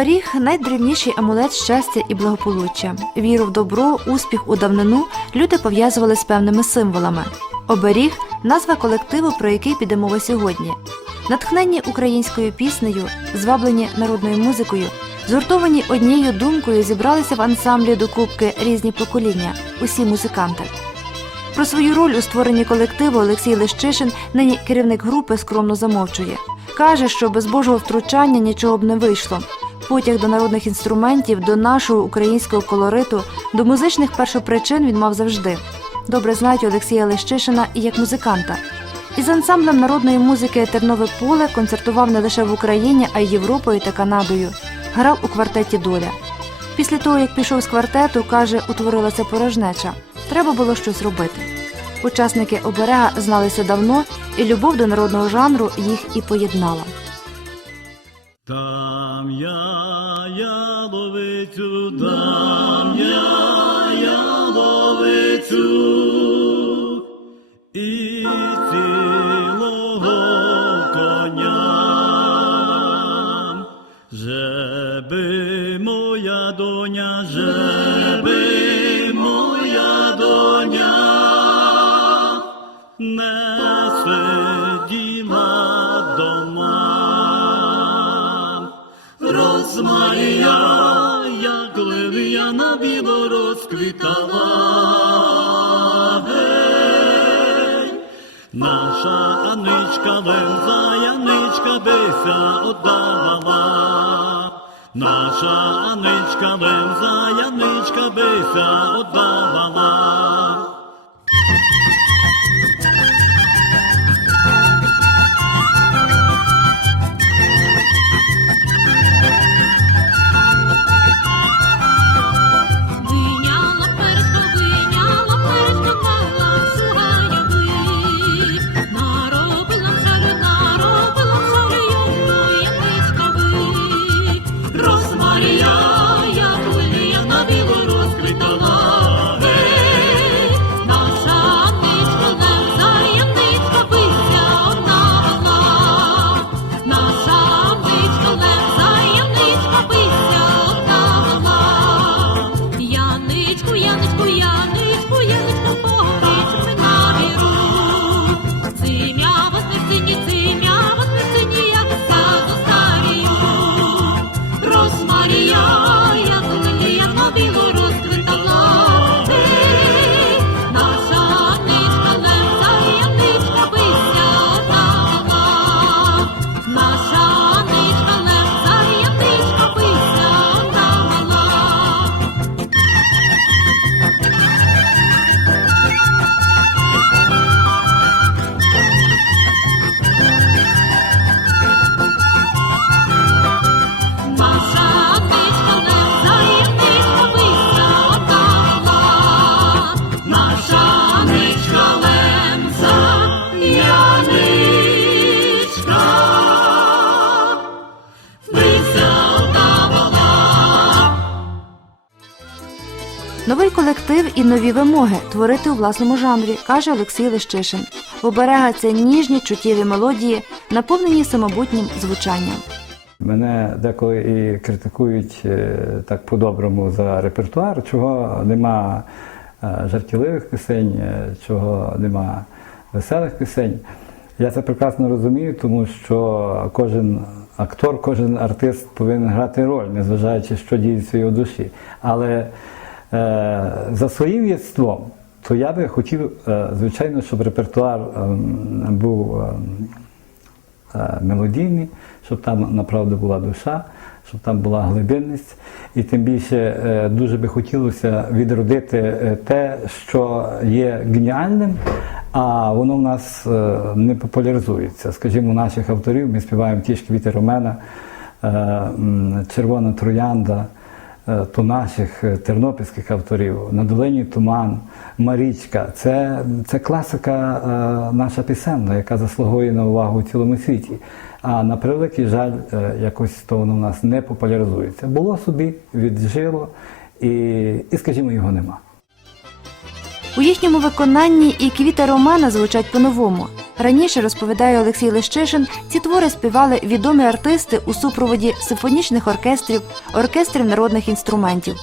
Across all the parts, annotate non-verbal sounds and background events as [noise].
Оберіг найдревніший амулет щастя і благополуччя. Віру в добро, успіх у давнину люди пов'язували з певними символами. Оберіг назва колективу, про який піде мова сьогодні. Натхненні українською піснею, зваблені народною музикою, згуртовані однією думкою, зібралися в ансамблі докупки різні покоління, усі музиканти. Про свою роль у створенні колективу Олексій Лещишин, нині керівник групи, скромно замовчує. Каже, що без Божого втручання нічого б не вийшло. Потяг до народних інструментів, до нашого українського колориту, до музичних першопричин він мав завжди. Добре знають Олексія Лещишина і як музиканта. Із ансамблем народної музики Тернове поле концертував не лише в Україні, а й Європою та Канадою. Грав у квартеті Доля. Після того, як пішов з квартету, каже, утворилася порожнеча. Треба було щось робити. Учасники оберега зналися давно, і любов до народного жанру їх і поєднала. Там я яловицю, там я яловицю, Аничка лемза, Яничка бися отдавала. Наша Аничка лемза, Яничка бися отдавала. Нові вимоги творити у власному жанрі, каже Олексій Лещишин. Оберега це ніжні чуттєві мелодії, наповнені самобутнім звучанням. Мене деколи і критикують е, так по-доброму за репертуар, чого нема е, жартівливих пісень, е, чого нема веселих пісень. Я це прекрасно розумію, тому що кожен актор, кожен артист повинен грати роль, незважаючи, що діється в його душі. Але за своїм єством, то я би хотів, е, звичайно, щоб репертуар ем, був. ем, е, мелодійний, щоб там направду була душа, щоб там була глибинність. І тим більше е, дуже би хотілося відродити е, те, що є геніальним, а воно в нас е, не популяризується. Скажімо, у наших авторів ми співаємо ті ж квіти Ромена, е, Червона Троянда. Е, То наших е, тернопільських авторів на долині Туман, Марічка. Це, це класика е, наша пісенна, яка заслуговує на увагу у цілому світі. А на превеликий жаль, якось то воно в нас не популяризується. Було собі, віджило, і, і скажімо, його нема. У їхньому виконанні і квіти Романа звучать по-новому. Раніше розповідає Олексій Лещишин, ці твори співали відомі артисти у супроводі симфонічних оркестрів, оркестрів народних інструментів.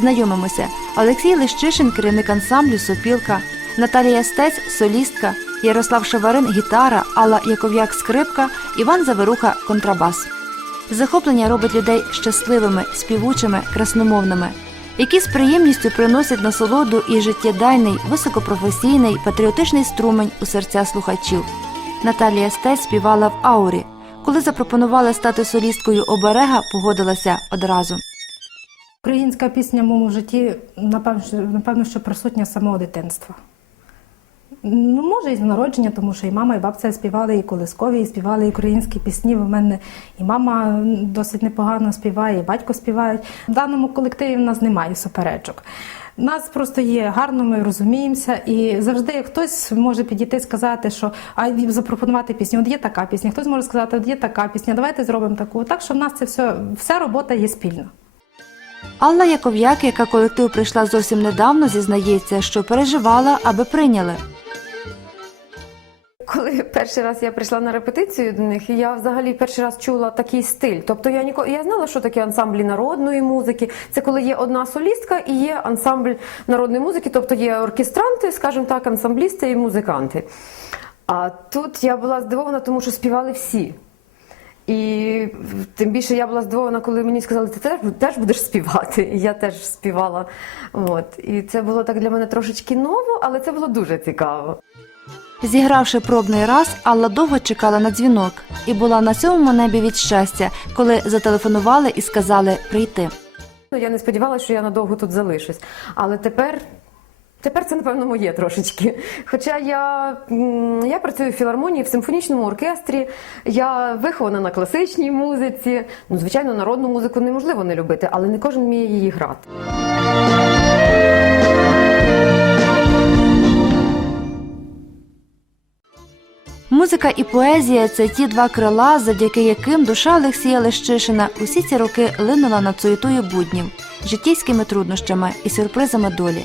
Знайомимося. Олексій Лищишин керівник ансамблю Сопілка, Наталія Стець солістка, Ярослав Шеварин гітара, Алла Яков'як скрипка, Іван Заверуха контрабас. Захоплення робить людей щасливими, співучими, красномовними, які з приємністю приносять насолоду і життєдайний, високопрофесійний, патріотичний струмень у серця слухачів. Наталія Стець співала в аурі. Коли запропонували стати солісткою оберега, погодилася одразу. Українська пісня в моєму житті, напевно, напевно, що присутня з самого дитинства. Ну, може, і з народження, тому що і мама, і бабця співали, і колискові, і співали українські пісні. У мене і мама досить непогано співає, і батько співають. В даному колективі в нас немає суперечок. Нас просто є гарно, ми розуміємося, і завжди хтось може підійти і сказати, що а запропонувати пісню. От є така пісня, хтось може сказати, от є така пісня, давайте зробимо таку. Так що в нас це все, вся робота є спільна. Алла Яков'як, яка колектив прийшла зовсім недавно, зізнається, що переживала, аби прийняли. Коли перший раз я прийшла на репетицію до них, я взагалі перший раз чула такий стиль. Тобто я ніко... я знала, що таке ансамблі народної музики. Це коли є одна солістка і є ансамбль народної музики, тобто є оркестранти, скажімо так, ансамблісти і музиканти. А тут я була здивована, тому що співали всі. І тим більше я була здивована, коли мені сказали, ти теж, теж будеш співати. І я теж співала. От. І це було так для мене трошечки ново, але це було дуже цікаво. Зігравши пробний раз, Алла довго чекала на дзвінок і була на сьомому небі від щастя, коли зателефонували і сказали прийти. Ну, я не сподівалася, що я надовго тут залишусь. Але тепер. Тепер це, напевно, моє трошечки. Хоча я, я працюю в філармонії в симфонічному оркестрі, я вихована на класичній музиці. Ну, звичайно, народну музику неможливо не любити, але не кожен вміє її грати. Музика і поезія це ті два крила, завдяки яким душа Олексія Лещишина усі ці роки линула над суєтою буднів, життєйськими труднощами і сюрпризами долі.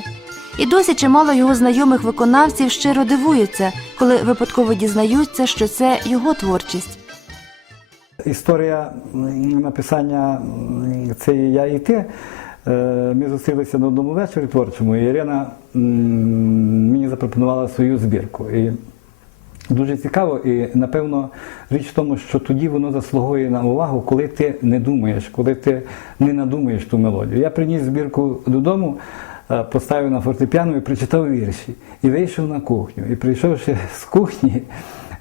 І досі чимало його знайомих виконавців щиро дивуються, коли випадково дізнаються, що це його творчість. Історія написання це я і ти. Е, Ми зустрілися на одному вечорі творчому, і Ірина мені запропонувала свою збірку. І дуже цікаво, і напевно річ в тому, що тоді воно заслуговує на увагу, коли ти не думаєш, коли ти не надумаєш ту мелодію. Я приніс збірку додому, поставив на фортепіано і прочитав вірші. І вийшов на кухню. І прийшовши з кухні,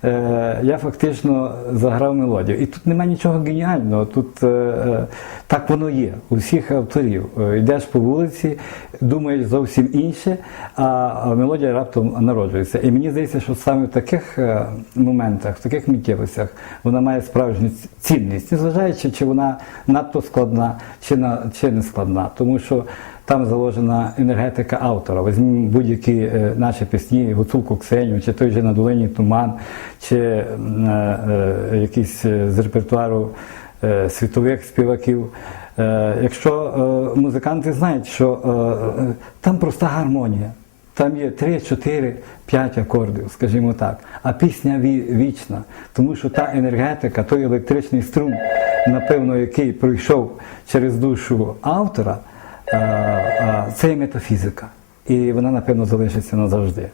е, я фактично заграв мелодію. І тут немає нічого геніального. Тут е, е, так воно є у всіх авторів. Е, Йдеш по вулиці, думаєш зовсім інше, а мелодія раптом народжується. І мені здається, що саме в таких е, моментах, в таких миттєвостях вона має справжню цінність, незважаючи, чи вона надто складна, чи не складна. Тому що там заложена енергетика автора. Візьмімо будь-які е, наші пісні, Гуцулку Ксеню, чи той же на долині Туман, чи е, е, якісь е, з репертуару світових співаків. Якщо музиканти знають, що там проста гармонія, там є 3, 4, 5 акордів, скажімо так, а пісня вічна, тому що та енергетика, той електричний струм, напевно, який пройшов через душу автора, це є метафізика. І вона, напевно, залишиться назавжди.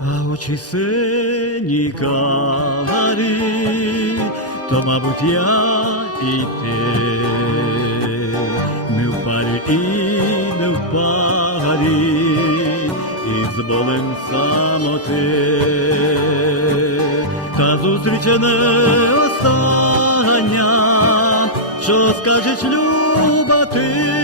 А очі сині карі, то, мабуть, я і ти. не в парі і не в парі, і з болем самоти. Та зустріч не остання, що скажеш, люба ти.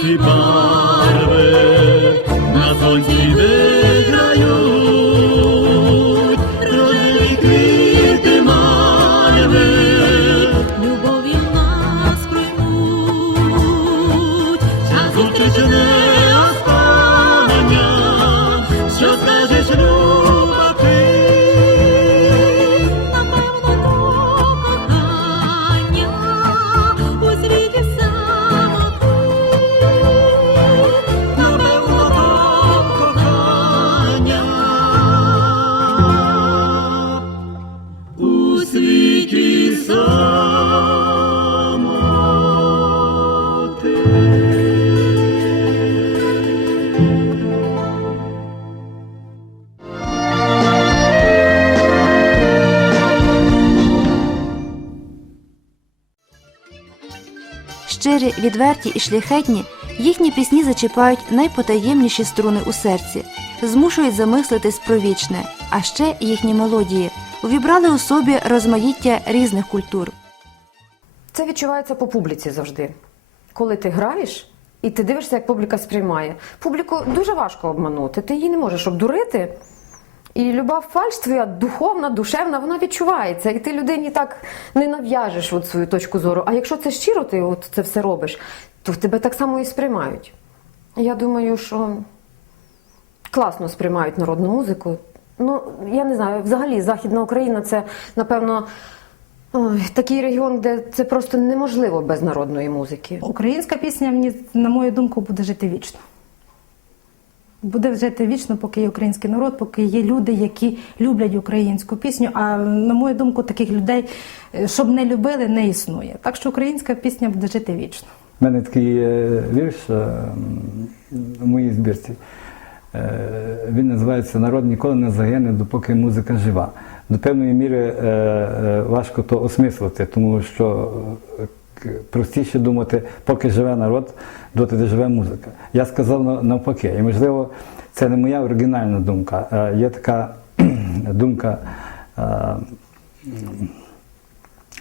Завці барви, на сонці відверті і шляхетні, їхні пісні зачіпають найпотаємніші струни у серці, змушують замислитись про вічне, а ще їхні мелодії увібрали у собі розмаїття різних культур. Це відчувається по публіці завжди. Коли ти граєш і ти дивишся, як публіка сприймає. Публіку дуже важко обманути, ти її не можеш обдурити. І люба фальш твоя духовна, душевна, вона відчувається. І ти людині так не нав'яжеш от свою точку зору. А якщо це щиро, ти от це все робиш, то тебе так само і сприймають. Я думаю, що класно сприймають народну музику. Ну, я не знаю, взагалі Західна Україна це, напевно, ой, такий регіон, де це просто неможливо без народної музики. Українська пісня, мені, на мою думку, буде жити вічно. Буде жити вічно, поки є український народ, поки є люди, які люблять українську пісню. А на мою думку, таких людей, е, щоб не любили, не існує. Так що українська пісня буде жити вічно. У мене такий е, вірш е, в моїй збірці. Е, Він називається Народ ніколи не загине, допоки музика жива. До певної міри е, е, важко то осмислити, тому що е, простіше думати, поки живе народ, доти живе музика. Я сказав навпаки, і можливо, це не моя оригінальна думка. Є така [clears throat] думка. е,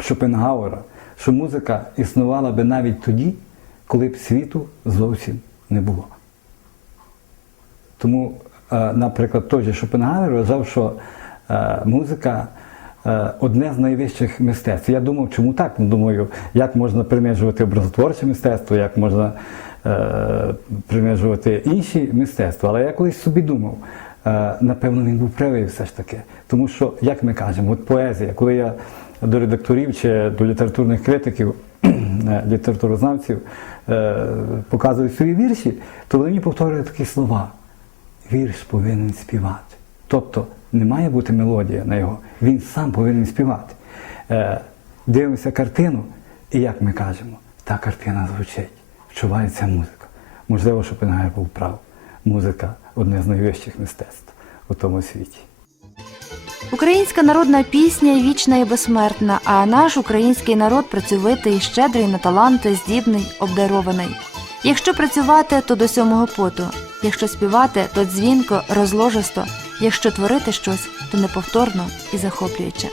Шопенгауера, що музика існувала би навіть тоді, коли б світу зовсім не було. Тому, е, наприклад, той же Шопенгауер вважав, що е, музика одне з найвищих мистецтв. Я думав, чому так? Ну, думаю, як можна принижувати образотворче мистецтво, як можна е, принижувати інші мистецтва. Але я колись собі думав, е, напевно, він був правий все ж таки. Тому що, як ми кажемо, от поезія, коли я до редакторів чи до літературних критиків, е, літературознавців е, показую свої вірші, то вони мені повторюють такі слова. Вірш повинен співати. Тобто не має бути мелодія на його, він сам повинен співати. Е, дивимося картину, і як ми кажемо, та картина звучить, вчувається музика. Можливо, Шопенгауер був прав. Музика одне з найвищих мистецтв у тому світі. Українська народна пісня вічна і безсмертна, а наш український народ працьовитий, щедрий на таланти, здібний, обдарований. Якщо працювати, то до сьомого поту. Якщо співати, то дзвінко, розложисто. Якщо творити щось, то неповторно і захоплююче.